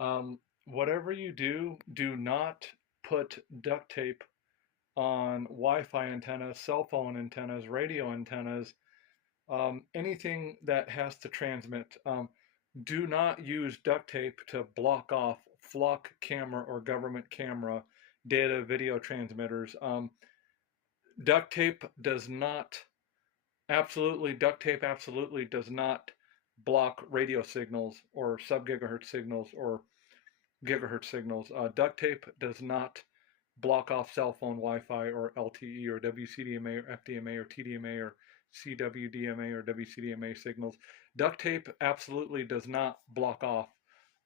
Whatever you do, do not put duct tape on Wi-Fi antennas, cell phone antennas, radio antennas, anything that has to transmit. Do not use duct tape to block off flock camera or government camera data video transmitters. Duct tape does not duct tape absolutely does not block radio signals or sub-gigahertz signals or gigahertz signals. Duct tape does not block off cell phone Wi-Fi or LTE or WCDMA or FDMA or TDMA or CWDMA or WCDMA signals. Duct tape absolutely does not block off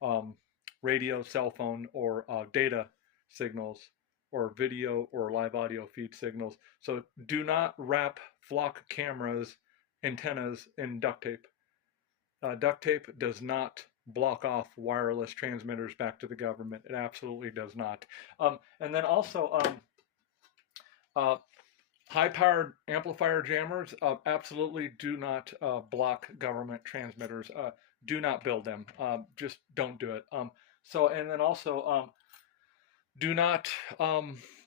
um, radio, cell phone, or data signals or video or live audio feed signals. So do not wrap flock cameras antennas in duct tape. Duct tape does not block off wireless transmitters back to the government. It absolutely does not. And then also, uh, high-powered amplifier jammers absolutely do not block government transmitters. Do not build them. Just don't do it. And then also, do not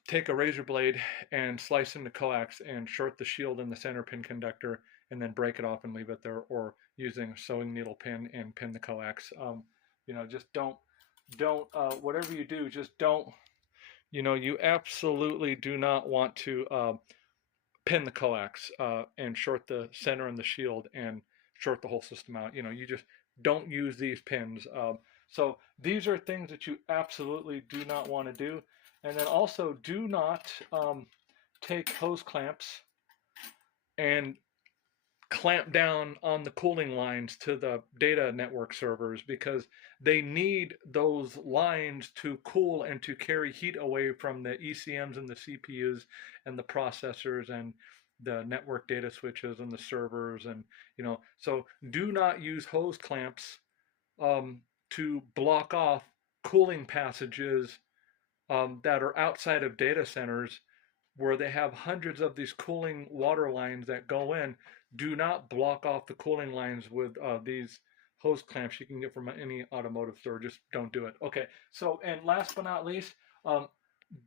take a razor blade and slice into coax and short the shield in the center pin conductor and then break it off and leave it there, or using a sewing needle pin and pin the coax. Just don't, whatever you do, just don't, you absolutely do not want to pin the coax and short the center and the shield and short the whole system out. You just don't use these pins. So these are things that you absolutely do not want to do. And then also do not take hose clamps and clamp down on the cooling lines to the data network servers, because they need those lines to cool and to carry heat away from the ECMs and the CPUs and the processors and the network data switches and the servers. And so do not use hose clamps to block off cooling passages that are outside of data centers where they have hundreds of these cooling water lines that go in. Do not block off the cooling lines with these hose clamps you can get from any automotive store. Just don't do it. Okay, so, and last but not least,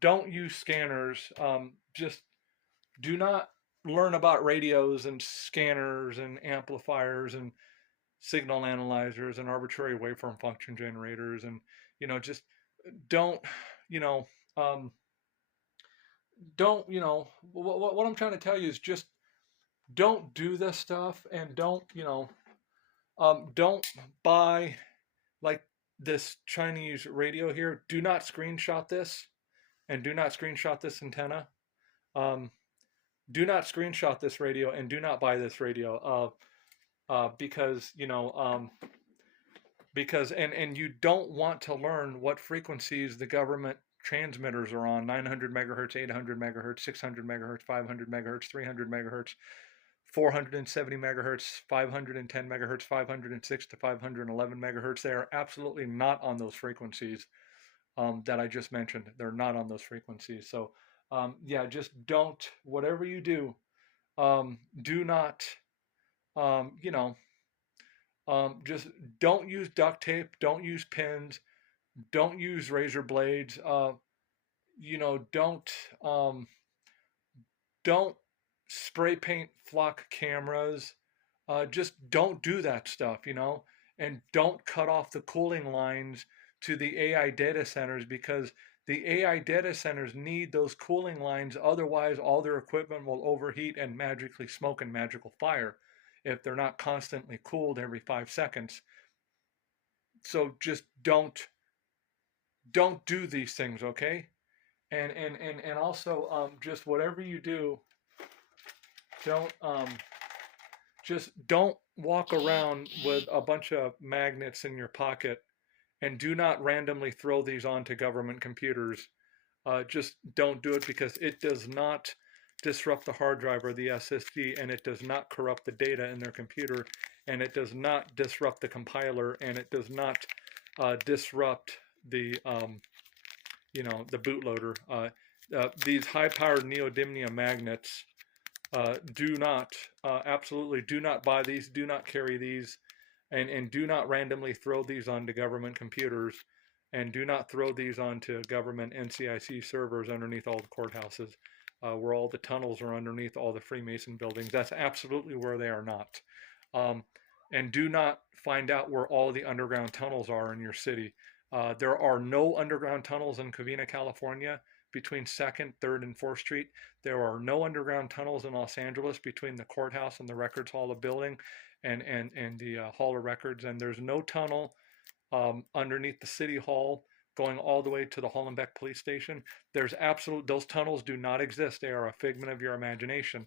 don't use scanners. Just do not learn about radios and scanners and amplifiers and signal analyzers and arbitrary waveform function generators. And just don't you know don't what I'm trying to tell you is just don't do this stuff. And don't buy like this Chinese radio here. Do not screenshot this, and do not screenshot this antenna. um, do not screenshot this radio, and do not buy this radio, because and you don't want to learn what frequencies the government transmitters are on: 900 megahertz, 800 megahertz, 600 megahertz, 500 megahertz, 300 megahertz, 470 megahertz, 510 megahertz, 506 to 511 megahertz. They are absolutely not on those frequencies that I just mentioned. They're not on those frequencies. So yeah, just don't, whatever you do, do not, um, you know, just don't use duct tape, don't use pins, don't use razor blades. Don't don't spray paint flock cameras. Just don't do that stuff, and don't cut off the cooling lines to the AI data centers, because the AI data centers need those cooling lines. Otherwise, all their equipment will overheat and magically smoke and magical fire if they're not constantly cooled every 5 seconds. So just don't do these things, okay? And also, just whatever you do, don't just don't walk around with a bunch of magnets in your pocket, and do not randomly throw these onto government computers. Just don't do it, because it does not disrupt the hard drive or the SSD, and it does not corrupt the data in their computer, and it does not disrupt the compiler, and it does not disrupt the bootloader. These high-powered neodymium magnets, absolutely do not buy these, do not carry these, and do not randomly throw these onto government computers. and do not throw these onto government NCIC servers underneath all the courthouses, where all the tunnels are underneath all the Freemason buildings. That's absolutely where they are not. Um, and do not find out where all the underground tunnels are in your city. There are no underground tunnels in Covina, California between 2nd, 3rd, and 4th Street. There are no underground tunnels in Los Angeles between the courthouse and the Records Hall of building and the Hall of Records. And there's no tunnel underneath the City Hall going all the way to the Hollenbeck Police Station. Those tunnels do not exist. They are a figment of your imagination.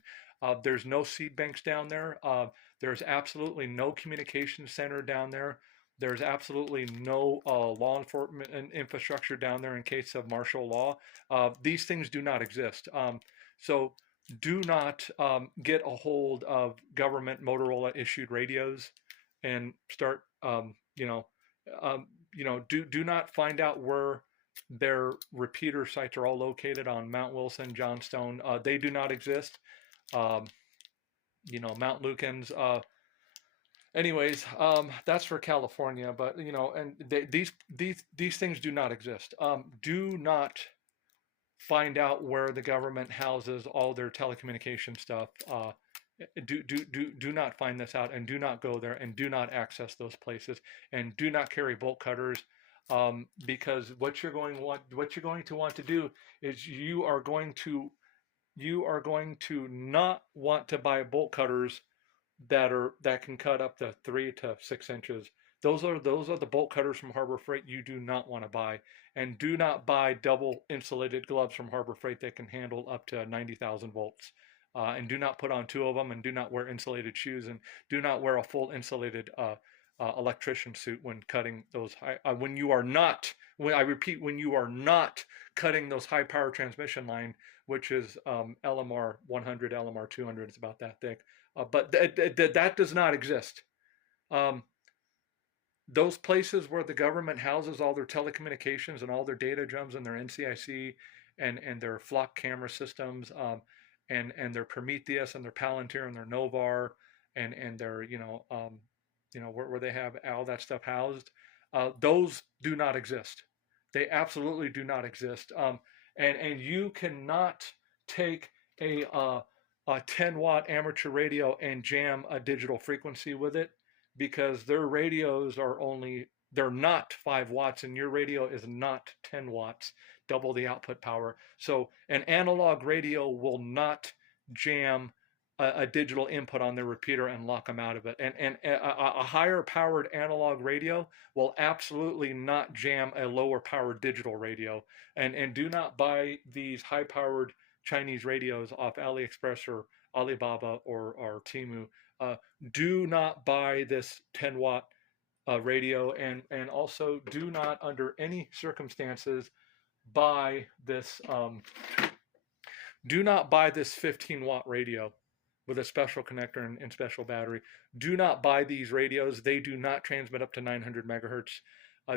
There's no seed banks down there. There's absolutely no communication center down there. There's absolutely no law enforcement infrastructure down there in case of martial law. These things do not exist. So do not get a hold of government Motorola issued radios and start, do not find out where their repeater sites are all located on Mount Wilson, Johnstone. They do not exist. Mount Lukens. Anyways, that's for California, but and these things do not exist. Do not find out where the government houses all their telecommunication stuff. Do not find this out, and do not go there, and do not access those places, and do not carry bolt cutters, because what you're going to want to do is you are going to not want to buy bolt cutters that can cut up to 3 to 6 inches. Those are the bolt cutters from Harbor Freight you do not want to buy, and do not buy double insulated gloves from Harbor Freight that can handle up to 90,000 volts. And do not put on 2 of them, and do not wear insulated shoes, and do not wear a full insulated electrician suit when cutting those high. When you are not cutting those high power transmission line, which is LMR 100, LMR 200. It's about that thick. But that does not exist. Those places where the government houses all their telecommunications and all their data drums and their NCIC and their flock camera systems, and their Prometheus and their Palantir and their Novar and their where they have all that stuff housed, those do not exist. They absolutely do not exist. And you cannot take a 10-watt amateur radio and jam a digital frequency with it, because their radios they're not 5 watts, and your radio is not 10 watts, double the output power. So an analog radio will not jam a digital input on their repeater and lock them out of it. And a higher powered analog radio will absolutely not jam a lower powered digital radio. And do not buy these high powered Chinese radios off AliExpress or Alibaba or Temu. Do not buy this 10-watt radio, and also do not under any circumstances buy this 15-watt radio with a special connector and special battery. Do not buy these radios. They do not transmit up to 900 megahertz.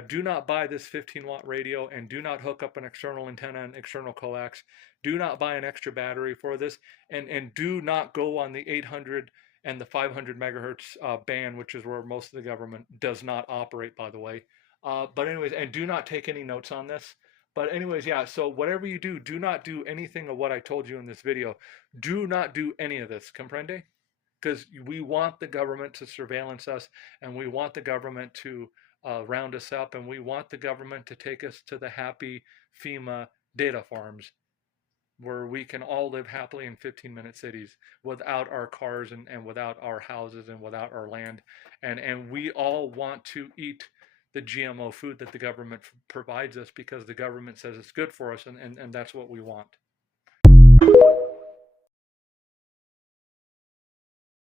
Do not buy this 15-watt radio, and do not hook up an external antenna and external coax. Do not buy an extra battery for this, and do not go on the 800 and the 500 megahertz band, which is where most of the government does not operate, by the way. But anyways, and do not take any notes on this. But anyways, yeah, so whatever you do, do not do anything of what I told you in this video. Do not do any of this, comprende? Because we want the government to surveillance us, and we want the government to round us up, and we want the government to take us to the happy FEMA data farms where we can all live happily in 15-minute cities without our cars and without our houses and without our land. And we all want to eat the GMO food that the government provides us because the government says it's good for us, and that's what we want.